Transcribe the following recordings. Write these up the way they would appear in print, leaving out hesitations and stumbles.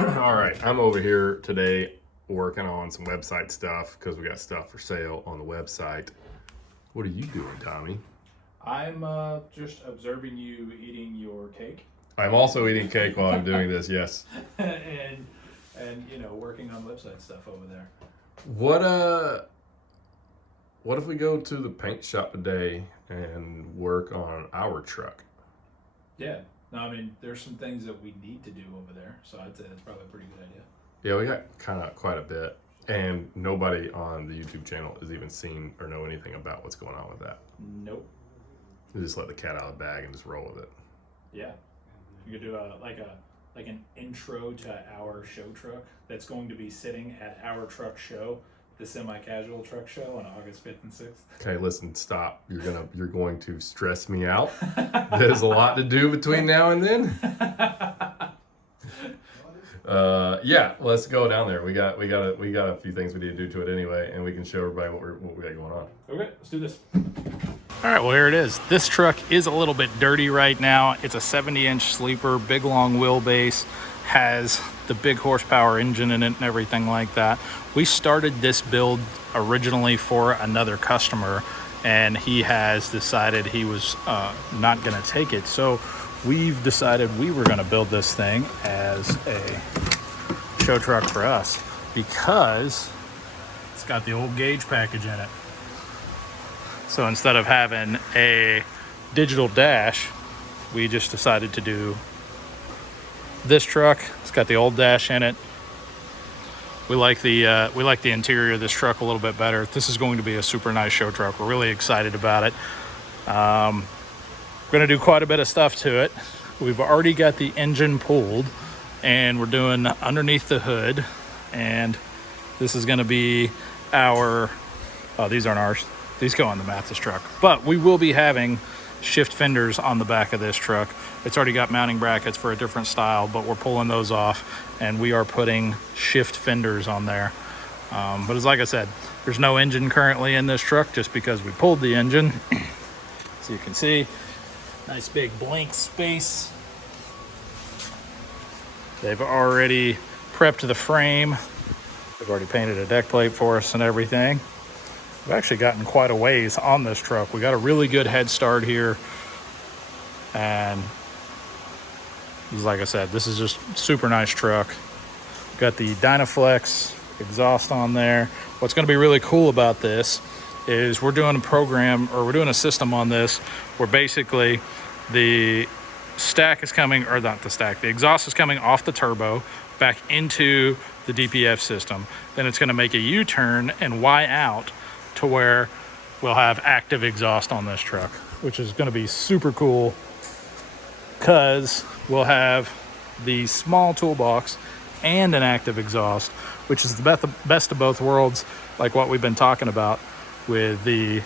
All right, I'm over here today working on some website stuff because we got stuff for sale on the website. What are you doing, Tommy? I'm just observing you eating your cake. I'm also eating cake while I'm doing this, yes. and you know, working on website stuff over there. What if we go to the paint shop today and work on our truck? Yeah. No, I mean, there's some things that we need to do over there, so I'd say that's probably a pretty good idea. Yeah, we got kind of quite a bit, and nobody on the YouTube channel has even seen or know anything about what's going on with that. Nope. We just let the cat out of the bag and just roll with it. Yeah. You could do like an intro to our show truck that's going to be sitting at our truck show, the semi-casual truck show on August 5th and 6th. Okay, listen, stop. You're going to stress me out. There's a lot to do between now and then. Yeah, let's go down there. We got a few things we need to do to it anyway, and we can show everybody what we got going on. Okay, let's do this. All right, well, here it is. This truck is a little bit dirty right now. It's a 70-inch sleeper, big long wheelbase, has the big horsepower engine in it and everything like that. We started this build originally for another customer, and he has decided he was not going to take it. So we've decided we were going to build this thing as a show truck for us because it's got the old gauge package in it. So instead of having a digital dash, we just decided to do this truck. It's got the old dash in it. We like the interior of this truck a little bit better. This is going to be a super nice show truck. We're really excited about it. We're going to do quite a bit of stuff to it. We've already got the engine pulled, and we're doing underneath the hood. And this is going to be our. Oh, these aren't ours. These go on the Mathis truck, but we will be having shift fenders on the back of this truck. It's already got mounting brackets for a different style, but we're pulling those off and we are putting shift fenders on there. But as like I said, there's no engine currently in this truck just because we pulled the engine. So you can see, nice big blank space. They've already prepped the frame. They've already painted a deck plate for us and everything. We've actually gotten quite a ways on this truck. We got a really good head start here. And like I said, this is just super nice truck. Got the Dynaflex exhaust on there. What's going to be really cool about this is we're doing a system on this where basically the stack is coming, or not the stack, the exhaust is coming off the turbo back into the DPF system. Then it's going to make a U-turn and Y out to where we'll have active exhaust on this truck, which is going to be super cool because we'll have the small toolbox and an active exhaust, which is the best of both worlds, like what we've been talking about with the,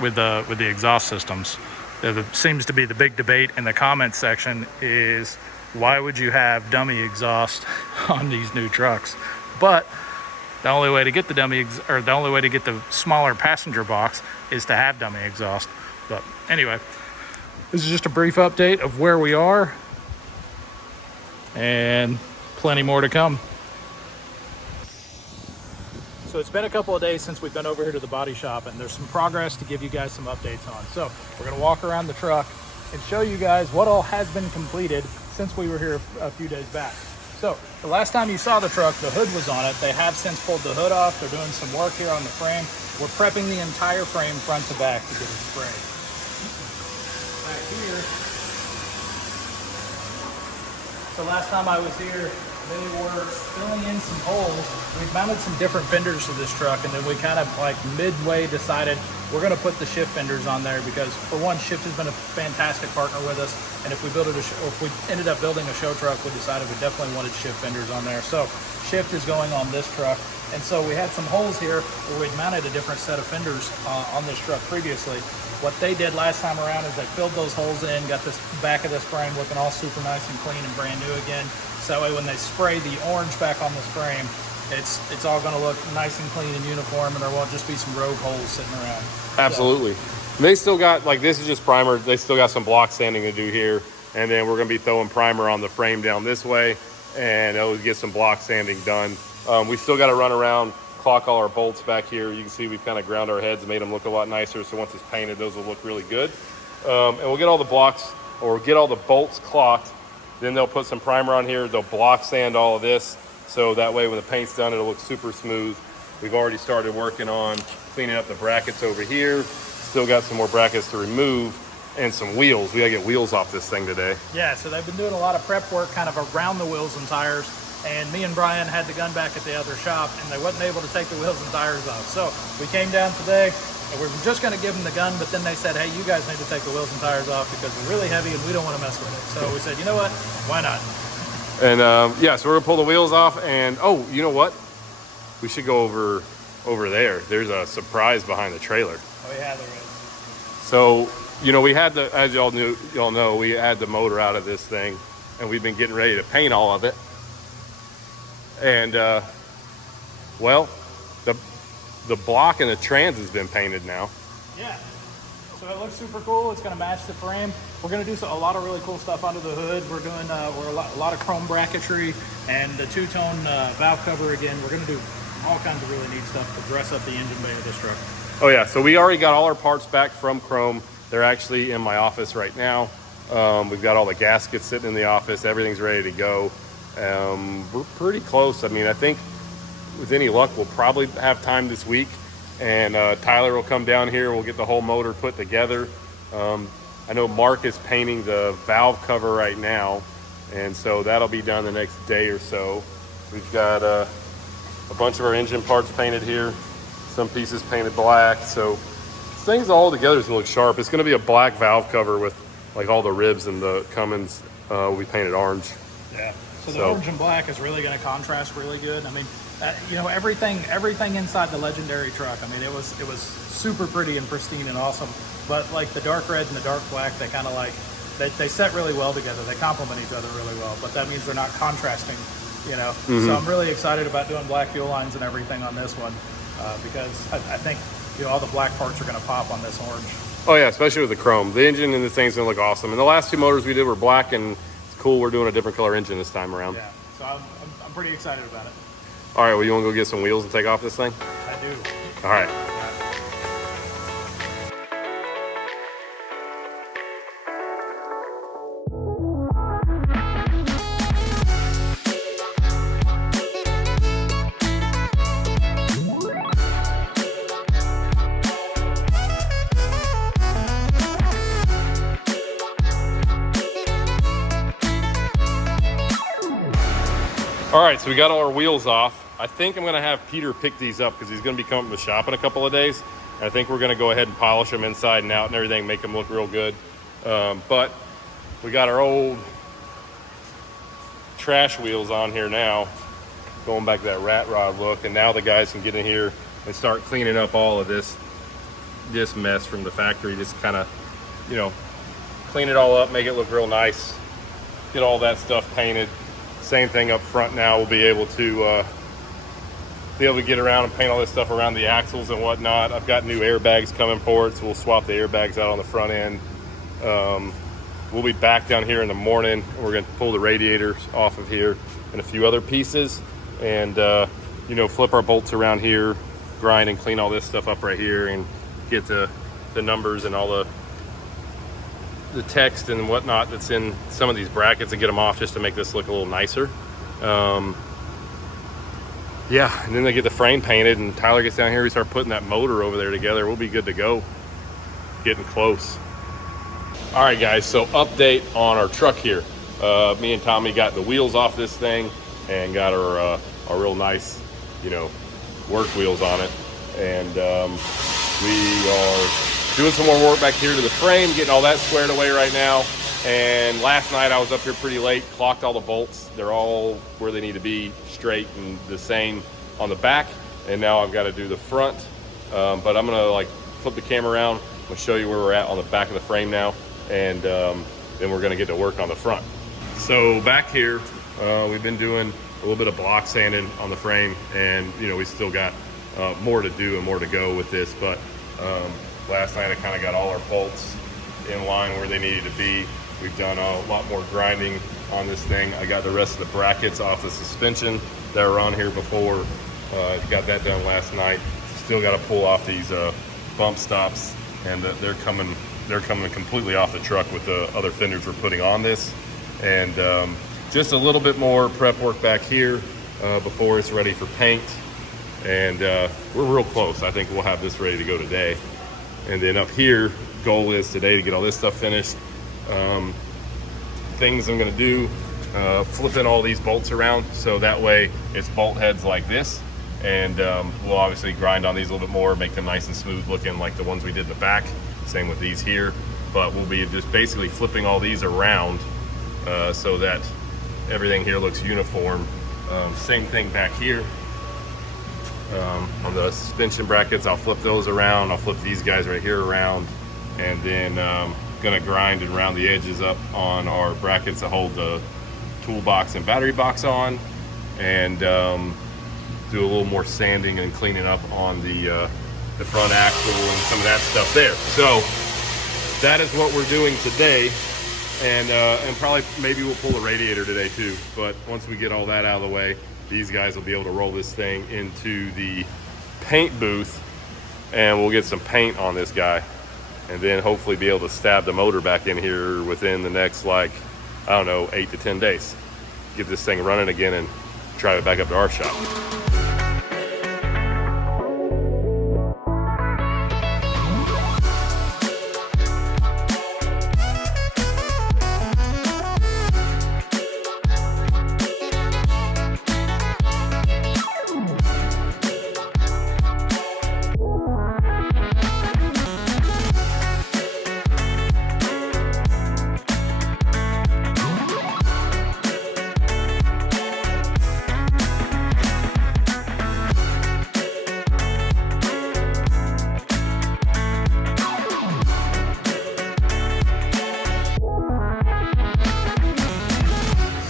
with the exhaust systems. There seems to be the big debate in the comments section is why would you have dummy exhaust on these new trucks? But the only way to get the the only way to get the smaller passenger box is to have dummy exhaust. But anyway, this is just a brief update of where we are, and plenty more to come. So it's been a couple of days since we've been over here to the body shop, and there's some progress to give you guys some updates on. So we're gonna walk around the truck and show you guys what all has been completed since we were here a few days back. So the last time you saw the truck, the hood was on it. They have since pulled the hood off. They're doing some work here on the frame. We're prepping the entire frame front to back to get it sprayed. Back here. So last time I was here, they were filling in some holes. We've mounted some different fenders to this truck, and then we kind of like midway decided we're going to put the shift fenders on there because, for one, Shift has been a fantastic partner with us, and if we ended up building a show truck, we decided we definitely wanted shift fenders on there. So Shift is going on this truck, and so we had some holes here where we'd mounted a different set of fenders on this truck previously. What they did last time around is they filled those holes in, got this back of this frame looking all super nice and clean and brand new again. So that way when they spray the orange back on this frame, it's all going to look nice and clean and uniform, and there won't just be some rogue holes sitting around. Absolutely. So, they still got, like, this is just primer. They still got some block sanding to do here. and then we're gonna be throwing primer on the frame down this way, and it'll get some block sanding done. We still got to run around, clock all our bolts back here. You can see we've kind of ground our heads and made them look a lot nicer. So once it's painted, those will look really good. And we'll get all the blocks, or get all the bolts clocked. Then they'll put some primer on here. They'll block sand all of this, so that way when the paint's done, it'll look super smooth. We've already started working on cleaning up the brackets over here. Still got some more brackets to remove, and some wheels. We gotta get wheels off this thing today. Yeah, so they've been doing a lot of prep work kind of around the wheels and tires, and me and Brian had the gun back at the other shop, and they wasn't able to take the wheels and tires off. So we came down today, and we were just gonna give them the gun, but then they said, hey, you guys need to take the wheels and tires off because they're really heavy and we don't wanna mess with it. So we said, you know what, why not? And yeah, so we're gonna pull the wheels off, and oh, you know what? We should go over there. There's a surprise behind the trailer. Oh yeah, there is. So, you know, we had the, as y'all know, we had the motor out of this thing, and we've been getting ready to paint all of it. And well, the block and the trans has been painted now. Yeah, so it looks super cool. It's gonna match the frame. We're gonna do a lot of really cool stuff under the hood. We're doing a lot of chrome bracketry and the two-tone valve cover again. We're gonna do all kinds of really neat stuff to dress up the engine bay of this truck. Oh yeah, so we already got all our parts back from Chrome. They're actually in my office right now. We've got all the gaskets sitting in the office. Everything's ready to go. We're pretty close. I mean, I think with any luck, we'll probably have time this week, and Tyler will come down here. We'll get the whole motor put together. I know Mark is painting the valve cover right now, and so that'll be done the next day or so. We've got a bunch of our engine parts painted here. Some pieces painted black, so things all together is gonna look sharp. It's gonna be a black valve cover with like all the ribs and the Cummins will be painted orange. Yeah. So the orange and black is really going to contrast really good. I mean, you know, everything inside the Legendary truck. I mean, it was super pretty and pristine and awesome. But like the dark red and the dark black, they kind of like they set really well together. They complement each other really well. But that means they're not contrasting. You know. Mm-hmm. So I'm really excited about doing black fuel lines and everything on this one because I think, you know, all the black parts are going to pop on this orange. Oh yeah, especially with the chrome. The engine and the thing's gonna look awesome. And the last two motors we did were black, and it's cool. We're doing a different color engine this time around. Yeah, so I'm pretty excited about it. All right, well, you wanna go get some wheels and take off this thing? I do. All right. All right, so we got all our wheels off. I think I'm gonna have Peter pick these up because he's gonna be coming to the shop in a couple of days. And I think we're gonna go ahead and polish them inside and out and everything, make them look real good. But we got our old trash wheels on here now, going back to that rat rod look. And now the guys can get in here and start cleaning up all of this mess from the factory. Just kind of, you know, clean it all up, make it look real nice, get all that stuff painted. Same thing up front now. We'll be able to get around and paint all this stuff around the axles and whatnot. I've got new airbags coming for it, so we'll swap the airbags out on the front end. We'll be back down here in the morning. We're going to pull the radiators off of here and a few other pieces, and you know, flip our bolts around here, grind and clean all this stuff up right here, and get the numbers and all the text and whatnot that's in some of these brackets and get them off just to make this look a little nicer. Yeah, and then they get the frame painted and Tyler gets down here, we start putting that motor over there together. We'll be good to go. Getting close. All right guys, so update on our truck here. Me and Tommy got the wheels off this thing and got our real nice, you know, work wheels on it. And we are doing some more work back here to the frame, getting all that squared away right now. And last night I was up here pretty late, clocked all the bolts. They're all where they need to be, straight and the same on the back. And now I've got to do the front. But I'm gonna like flip the camera around. I'm gonna show you where we're at on the back of the frame now. And then we're gonna get to work on the front. So back here, we've been doing a little bit of block sanding on the frame, and you know, we still got more to do and more to go with this. But last night I kind of got all our bolts in line where they needed to be. We've done a lot more grinding on this thing. I got the rest of the brackets off the suspension that were on here before. Got that done last night. Still got to pull off these bump stops, and they're coming completely off the truck with the other fenders we're putting on this. And just a little bit more prep work back here before it's ready for paint. And we're real close. I think we'll have this ready to go today. And then up here, goal is today to get all this stuff finished. Things I'm gonna do, flipping all these bolts around so that way it's bolt heads like this. And we'll obviously grind on these a little bit more, make them nice and smooth looking like the ones we did in the back. Same with these here. But we'll be just basically flipping all these around so that everything here looks uniform. Same thing back here. On the suspension brackets, I'll flip those around. I'll flip these guys right here around, and then gonna grind and round the edges up on our brackets that hold the toolbox and battery box on, and do a little more sanding and cleaning up on the front axle and some of that stuff there. So that is what we're doing today, and probably maybe we'll pull the radiator today too. But once we get all that out of the way, these guys will be able to roll this thing into the paint booth, and we'll get some paint on this guy, and then hopefully be able to stab the motor back in here within the next, like, I don't know, 8 to 10 days. Get this thing running again and drive it back up to our shop.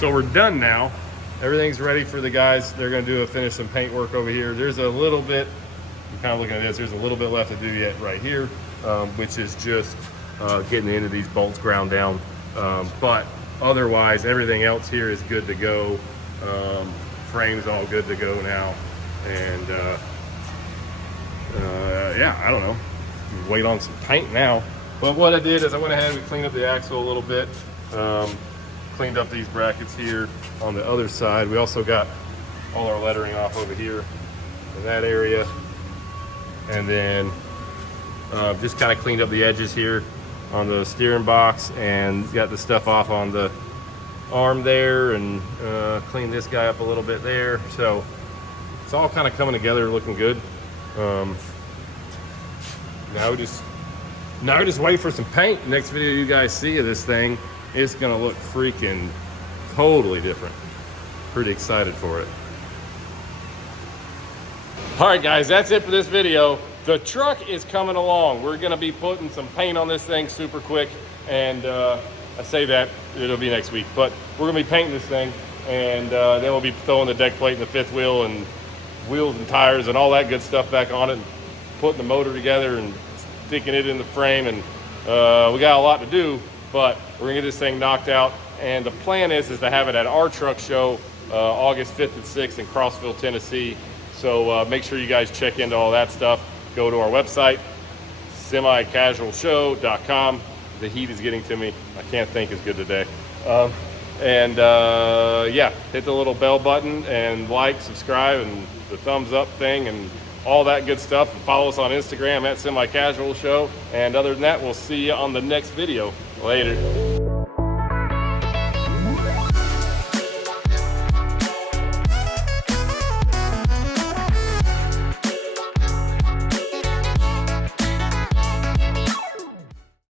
So we're done now. Everything's ready for the guys. They're gonna finish some paint work over here. There's a little bit, I'm kind of looking at this, there's a little bit left to do yet right here, which is just getting the end of these bolts ground down. But otherwise, everything else here is good to go. Frame's all good to go now. And yeah, I don't know. Wait on some paint now. But what I did is I went ahead and cleaned up the axle a little bit. Cleaned up these brackets here on the other side. We also got all our lettering off over here in that area. And then just kind of cleaned up the edges here on the steering box, and got the stuff off on the arm there, and cleaned this guy up a little bit there. So it's all kind of coming together, looking good. Now we just wait for some paint. Next video you guys see of this thing, it's gonna look freaking totally different. Pretty excited for it. All right, guys, that's it for this video. The truck is coming along. We're gonna be putting some paint on this thing super quick, and I say that, it'll be next week, but we're gonna be painting this thing, and then we'll be throwing the deck plate and the fifth wheel and wheels and tires and all that good stuff back on it, and putting the motor together and sticking it in the frame, and we got a lot to do, but we're gonna get this thing knocked out. And the plan is to have it at our truck show August 5th and 6th in Crossville, Tennessee. So make sure you guys check into all that stuff. Go to our website, semicasualshow.com. The heat is getting to me. I can't think as good today. Yeah, hit the little bell button and like, subscribe, and the thumbs up thing, and all that good stuff. And follow us on Instagram at semicasualshow. And other than that, we'll see you on the next video. Later.